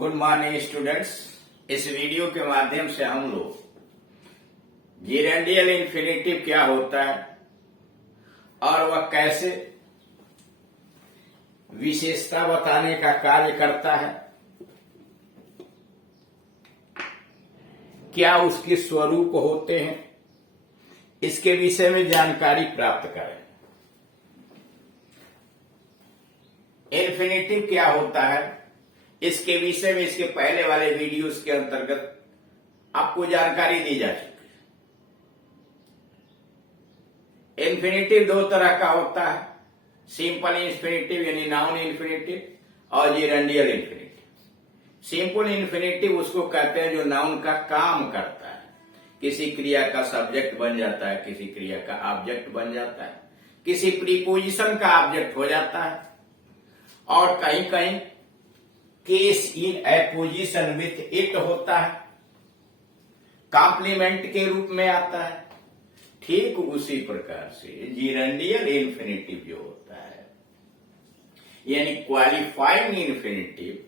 Good morning students. इस video के माध्यम से हम लोग जेरेंडियल इन्फिनेटिव क्या होता है और वह कैसे विशेषता बताने का कार्य करता है, क्या उसके स्वरूप होते हैं, इसके विषय में जानकारी प्राप्त करें। इन्फिनेटिव क्या होता है इसके विषय में इसके पहले वाले वीडियोस के अंतर्गत आपको जानकारी दी जा चुकी है। इन्फिनेटिव दो तरह का होता है, सिंपल इन्फिनेटिव यानी नाउन इन्फिनेटिव और जेरेंडियल इन्फिनेटिव। सिंपल इन्फिनेटिव उसको कहते हैं जो नाउन का काम करता है, किसी क्रिया का सब्जेक्ट बन जाता है, किसी क्रिया का ऑब्जेक्ट बन जाता है, किसी प्रीपोजिशन का ऑब्जेक्ट हो जाता है और कहीं कहीं case in apposition with it होता है, कॉम्प्लीमेंट के रूप में आता है। ठीक उसी प्रकार से जेरेंडियल इन्फिनेटिव जो होता है यानी क्वालिफाइंग इन्फिनेटिव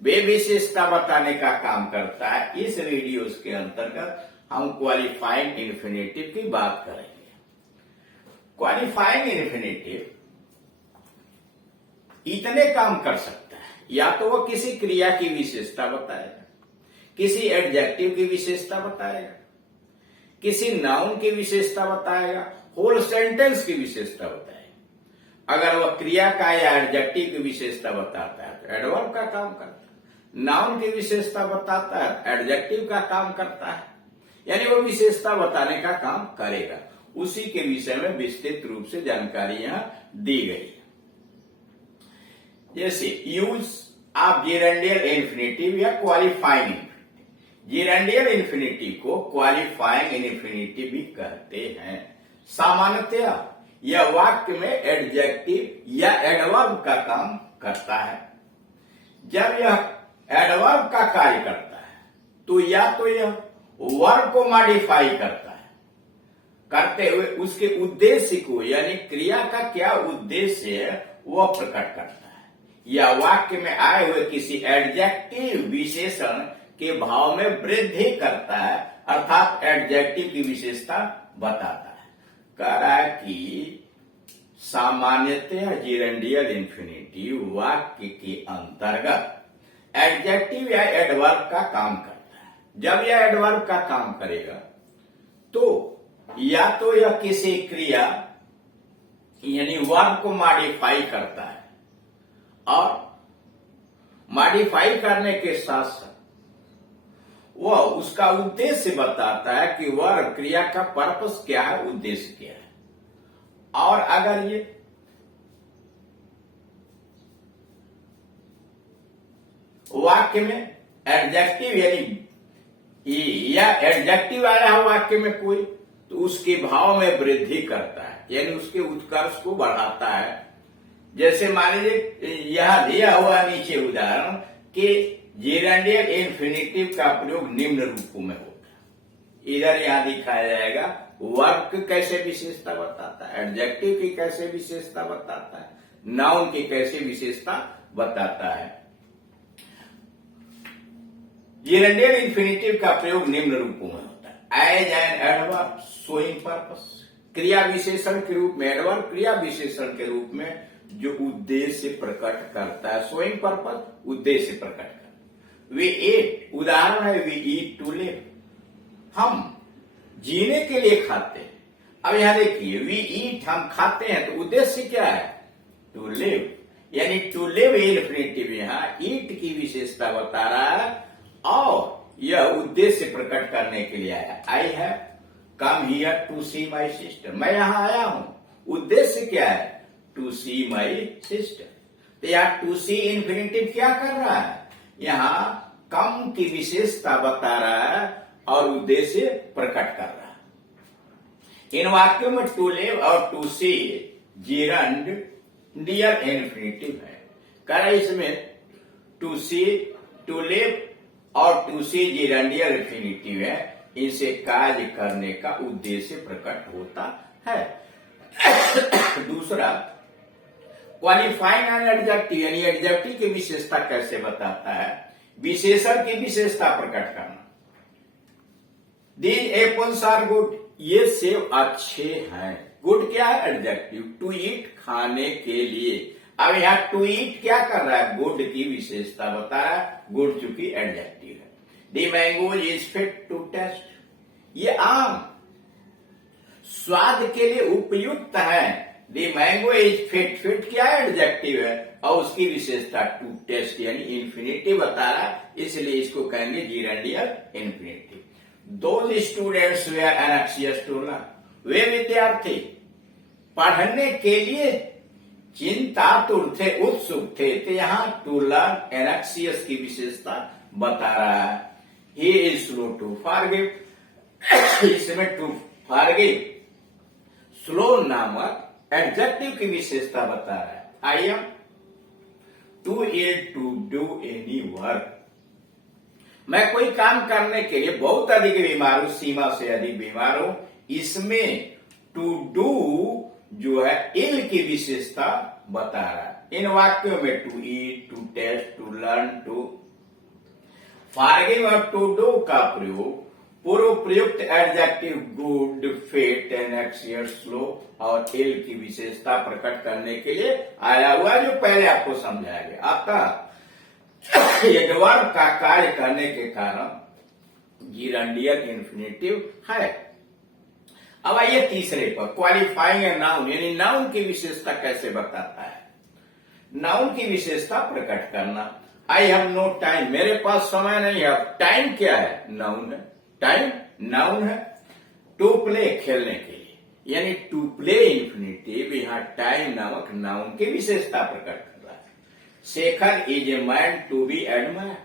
वे विशेषता बताने का काम करता है। इस वीडियोस के अंतर्गत हम क्वालिफाइंग इन्फिनेटिव की बात करेंगे। क्वालिफाइंग इन्फिनेटिव इतने काम कर सकता है, या तो वह किसी क्रिया की विशेषता बताएगा, किसी एडजेक्टिव की विशेषता बताएगा, किसी नाउन की विशेषता बताएगा, होल सेंटेंस की विशेषता बताएगा। अगर वह क्रिया का या एडजेक्टिव की विशेषता बताता है तो एडवर्ब का काम करता है, नाउन की विशेषता बताता है एडजेक्टिव का काम करता है, यानी वह विशेषता बताने का काम करेगा। उसी के विषय में विस्तृत रूप से जानकारी यहां दी गई है। जैसे यूज ऑफ जेरेंडियल इन्फिनेटिव या क्वालिफाइंग इन्फिनेटिव। जेरेंडियल इन्फिनेटिव को क्वालिफाइंग इन्फिनेटिव भी कहते हैं। सामान्यतया यह वाक्य में एडजेक्टिव या एडवर्ब का काम करता है। जब यह एडवर्ब का कार्य करता है तो या तो यह वर्ब को मॉडिफाई करता है, करते हुए उसके उद्देश्य को यानी क्रिया का क्या उद्देश्य है वह प्रकट करता है, या वाक्य में आए हुए किसी एडजेक्टिव विशेषण के भाव में वृद्धि करता है, अर्थात एडजेक्टिव की विशेषता बताता है। कह रहा है कि सामान्यतः जेरेंडियल इन्फिनेटिव वाक्य के अंतर्गत एडजेक्टिव या एडवर्ब का काम करता है। जब यह एडवर्ब का काम करेगा तो या तो यह किसी क्रिया यानी वर्ब को मॉडिफाई करता है और मॉडिफाई करने के साथ साथ वह उसका उद्देश्य बताता है कि वह क्रिया का पर्पस क्या है, उद्देश्य क्या है। और अगर ये वाक्य में एडजेक्टिव यानी या एडजेक्टिव आया है वाक्य में कोई, तो उसके भाव में वृद्धि करता है यानी उसके उत्कर्ष को बढ़ाता है। जैसे मान लीजिए यह दिया हुआ नीचे उदाहरण कि जेरेंडियल इन्फिनेटिव का प्रयोग निम्न रूपों में होता है। इधर यहां दिखाया जाएगा वर्ब की कैसे विशेषता बताता है, एडजेक्टिव की कैसे विशेषता बताता है, नाउन की कैसे विशेषता बताता है। जेरेंडियल इन्फिनेटिव का प्रयोग निम्न रूपों में होता है। As an adverb showing purpose, क्रिया विशेषण के रूप में, एडवर्ब क्रिया विशेषण के रूप में जो उद्देश्य प्रकट करता है, शोइंग पर्पस उद्देश्य प्रकट करता है। वी ईट, उदाहरण है वी ईट टू लिव, हम जीने के लिए खाते हैं। अब यहां देखिए वी ईट, हम खाते हैं, तो उद्देश्य क्या है, टू लिव, यानी टू लिव इन्फिनेटिव यहां ईट की विशेषता बता रहा है और यह उद्देश्य प्रकट करने के लिए आया। I have come here to see my sister, मैं यहां आया हूं, उद्देश्य क्या है, टू सी माई सिस्टर। तो यहां टू सी इन्फिनेटिव क्या कर रहा है, यहां कम की विशेषता बता रहा है और उद्देश्य प्रकट कर रहा है। इन वाक्यों में टू लिव और टू सी जेरेंडियल इन्फिनेटिव है। कह इसमें टू सी, टू लिव और टू सी जेरेंडियल इन्फिनेटिव है, इनसे कार्य करने का उद्देश्य प्रकट होता है। दूसरा क्वालिफाइंग एन एडजेक्टिव यानी एडजेक्टिव की विशेषता कैसे बताता है, विशेषण की विशेषता प्रकट करना। दीज एप्पल्स आर गुड, ये सेब अच्छे हैं। गुड क्या है, एडजेक्टिव। टू ईट, खाने के लिए। अब यहां टू ईट क्या कर रहा है, गुड की विशेषता बता रहा है, गुड चूंकि एडजेक्टिव है। The mango is fit to taste, ये आम स्वाद के लिए उपयुक्त है। The mango is fit, fit क्या है, एडजेक्टिव है, और उसकी विशेषता टू टेस्ट यानी इन्फिनिटिव बता रहा है, इसलिए इसको कहेंगे gerundial infinitive. Those students were anxious to learn, वे विद्यार्थी पढ़ने के लिए चिंतातुर थे, उत्सुक थे। तो यहां टू लर्न एनएक्सियस की विशेषता बता रहा है। He is slow to forgive, इसमें टू फॉरगिव स्लो नामक एडजेक्टिव की विशेषता बता रहा है। I am too ill to do any work, मैं कोई काम करने के लिए बहुत अधिक बीमार हूं, सीमा से अधिक बीमार हूं। इसमें टू डू जो है इल की विशेषता बता रहा है। इन वाक्यों में to eat, to taste, to learn, to forgive और टू डू का प्रयोग पूर्व प्रयुक्त adjective good, fit, anxious, slow और इल की विशेषता प्रकट करने के लिए आया हुआ, जो पहले आपको समझाया गया। अतः एडवर्ब का कार्य करने के कारण जीरेंडियल इन्फिनिटिव है। अब आइए तीसरे पर, क्वालिफाइंग ए नाउन यानी नाउन की विशेषता कैसे बताता है। नाउन की विशेषता प्रकट करना। आई हैव नो टाइम, मेरे पास समय नहीं है। टाइम क्या है, नाउन है, टाइम नाउन है। टू प्ले, खेलने के लिए, यानी टू प्ले इन्फिनिटिव यहां टाइम नामक नाउन की विशेषता प्रकट कर रहा है। Shekhar is a man to be admired,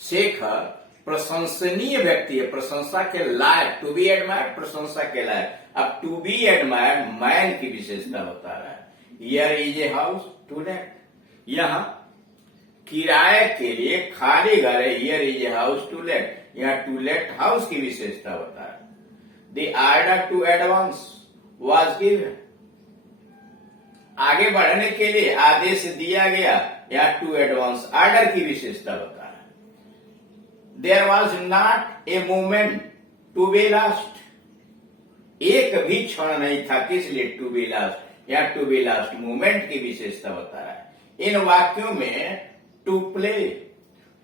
Shekhar प्रशंसनीय व्यक्ति है, प्रशंसा के लायक। टू बी एडमायर्ड प्रशंसा के लायक। अब टू बी एडमायर्ड मैन की विशेषता बता रहा है। Here is a house to let, यहां किराए के लिए खाली घर है। Here is a house to let, यहां टू लेट हाउस की विशेषता बता रहा है। The order to advance was given, आगे बढ़ने के लिए आदेश दिया गया, यहां टू एडवांस ऑर्डर की विशेषता बता रहा है। There was not a moment to be last, एक भी क्षण नहीं था, किस लिए, टू बी लास्ट, या टू बी लास्ट मोमेंट की विशेषता बता रहा है। इन वाक्यों में to play,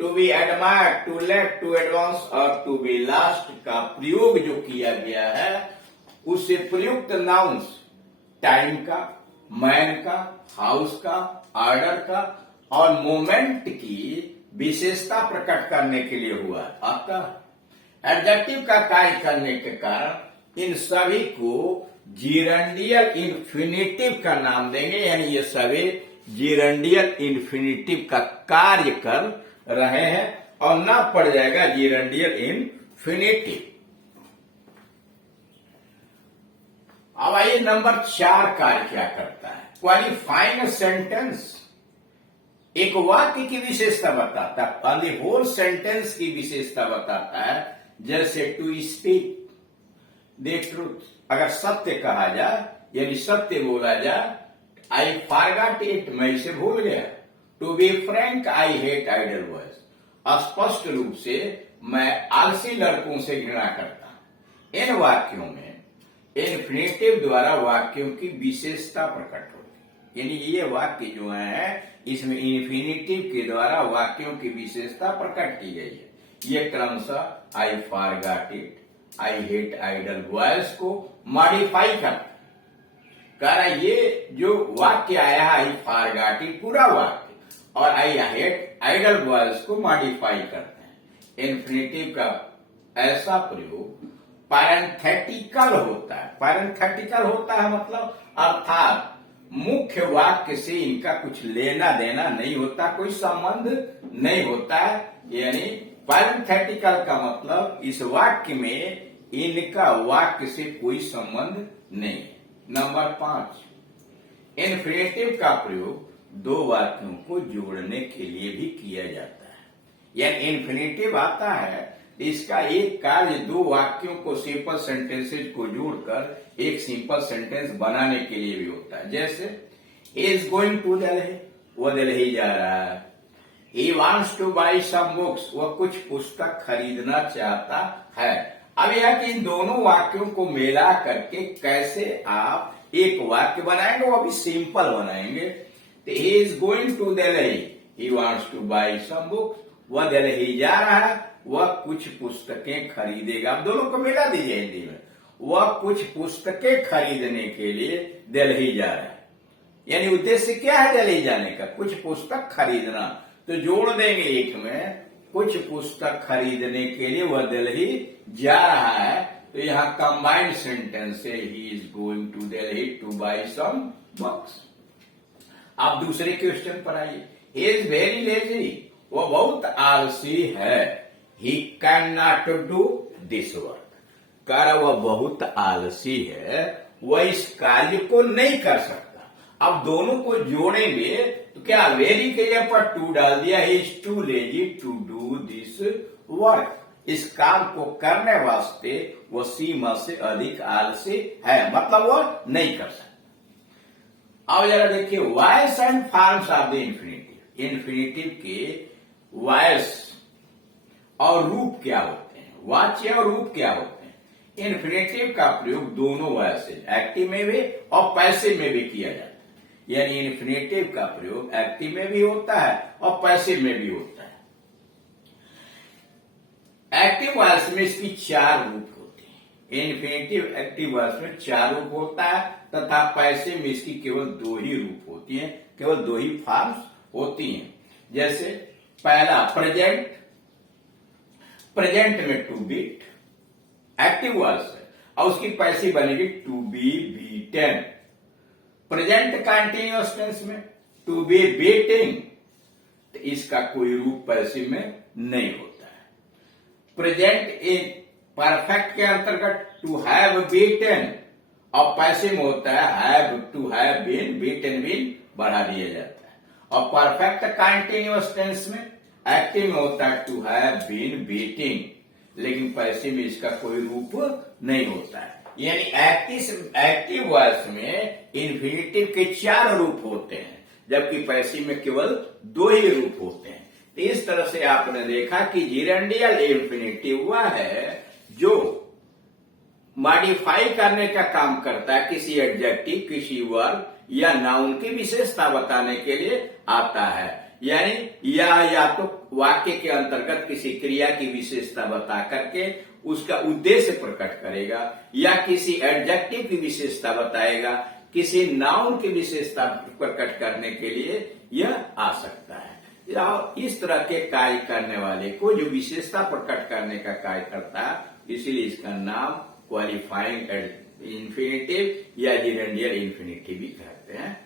to be admired, to let, to advance और टू बी लास्ट का प्रयोग जो किया गया है, उससे प्रयुक्त नाउन्स टाइम का, मैन का, हाउस का, ऑर्डर का और मोमेंट की विशेषता प्रकट करने के लिए हुआ। अतः एडजेक्टिव का कार्य करने के कारण इन सभी को जीरेंडियल इन्फिनिटिव का नाम देंगे, यानी ये सभी जीरेंडियल इन्फिनिटिव का कार्य कर रहे हैं और ना पड़ जाएगा जीरेंडियल इन्फिनिटिव। अब आइए नंबर 4 कार्य क्या करता है, क्वालिफाइंग सेंटेंस, एक वाक्य की विशेषता बताता है, द होल सेंटेंस की विशेषता बताता है। जैसे टू स्पीक द ट्रूथ, अगर सत्य कहा जाए यानी सत्य बोला जाए। आई फॉरगॉट इट, मैं इसे भूल गया। To be frank, I hate idle voice, स्पष्ट रूप से मैं आलसी लड़कों से घृणा करता हूं। इन वाक्यों में इन्फिनिटिव द्वारा वाक्यों की विशेषता प्रकट होती है, यानी ये वाक्य जो है इसमें इन्फिनिटिव के द्वारा वाक्यों की विशेषता प्रकट की गई है। ये क्रमशः I forgot it, I hate idle voice को मॉडिफाई करता है। कह रहा ये जो वाक्य आया है आई फॉरगॉट इट पूरा वाक्य और आई हेट आइडल वॉइस को मॉडिफाई करते हैं। इन्फिनिटिव का ऐसा प्रयोग पैरेंथेटिकल होता है। पैरेंथेटिकल होता है मतलब अर्थात मुख्य वाक्य से इनका कुछ लेना देना नहीं होता, कोई संबंध नहीं होता है। यानी पैरेंथेटिकल का मतलब इस वाक्य में इनका वाक्य से कोई संबंध नहीं है। नंबर 5, इन्फिनिटिव का प्रयोग दो वाक्यों को जोड़ने के लिए भी किया जाता है। यानी इन्फिनिटिव आता है, इसका एक कार्य दो वाक्यों को सिंपल सेंटेंसेज को जोड़कर एक सिंपल सेंटेंस बनाने के लिए भी होता है। जैसे he is going to Delhi, वो दिल्ली जा रहा है। He wants to buy some books, वो कुछ पुस्तक खरीदना चाहता है। अब यह कि इन दोनों वाक्यों को मिला करके कैसे आप एक वाक्य बनाएंगे, वो अभी सिंपल बनाएंगे। तो he is going to Delhi, he wants to buy some books, वह दिल्ली जा रहा है, वह कुछ पुस्तकें खरीदेगा। अब दोनों को मिला दीजिए हिंदी में, वह कुछ पुस्तकें खरीदने के लिए दिल्ली जा रहा है। यानी उद्देश्य क्या है दिल्ली जाने का, कुछ पुस्तक खरीदना। तो जोड़ देंगे एक में, कुछ पुस्तक खरीदने के लिए वह दिल्ली जा रहा है। तो यहां कंबाइंड सेंटेंस है, he is going to Delhi to buy some books. आप दूसरे क्वेश्चन पर आइए। ही इज वेरी लेजी, वो बहुत आलसी है। He can not do this work, कर वह बहुत आलसी है, वह इस कार्य को नहीं कर सकता। अब दोनों को जोड़ेंगे तो क्या वेरी के जगह पर टू डाल दिया, he is too lazy to do this work, इस काम को करने वास्ते वो सीमा से अधिक आलसी है, मतलब वो नहीं कर सकता। अब जरा देखिए, voice and forms of the infinitive. Infinitive के वॉइस और रूप क्या होते हैं, वाच्य और रूप क्या होते हैं। इन्फिनेटिव का प्रयोग दोनों वॉइस से, एक्टिव में भी और पैसिव में भी किया जाता है। यानी इन्फिनेटिव का प्रयोग एक्टिव में भी होता है और पैसिव में भी होता है। एक्टिव वॉइस में इसकी 4 रूप होते हैं। इन्फिनेटिव एक्टिव वॉइस में 4 रूप होता है तथा पैसिव में इसकी केवल 2 ही रूप होती हैं, केवल 2 ही फॉर्म्स होती हैं। जैसे पहला प्रेजेंट, प्रेजेंट में टू बीट एक्टिव वॉइस है और उसकी पैसिव बनेगी to be beaten. Present continuous tense में टू बी बीटिंग, तो इसका कोई रूप पैसिव में नहीं होता है। प्रेजेंट इन परफेक्ट के अंतर्गत टू हैव बीटन और पैसिव में होता है have to have been, beaten been बढ़ा दिया जाता है। और परफेक्ट कंटिन्यूअस टेंस में एक्टिव में होता है टू हैव बीन बीटिंग, लेकिन पैसिव में इसका कोई रूप नहीं होता है। यानी एक्टिव वॉइस में इन्फिनेटिव के 4 रूप होते हैं, जबकि पैसिव में केवल 2 ही रूप होते हैं। तो इस तरह से आपने देखा कि जिरेंडियल इन्फिनेटिव वह है जो मॉडिफाई करने का काम करता है, किसी एडजेक्टिव, किसी वर्ब या नाउन की विशेषता बताने के लिए आता है। यानी या तो वाक्य के अंतर्गत किसी क्रिया की विशेषता बता करके उसका उद्देश्य प्रकट करेगा, या किसी एडजेक्टिव की विशेषता बताएगा, किसी नाउन की विशेषता प्रकट करने के लिए यह आ सकता है। इस तरह के कार्य करने वाले को जो विशेषता प्रकट करने का कार्य करता है, इसीलिए इसका नाम क्वालिफाइंग इन्फिनेटिव या जिरेंडियल इन्फिनेटिव भी कहते हैं।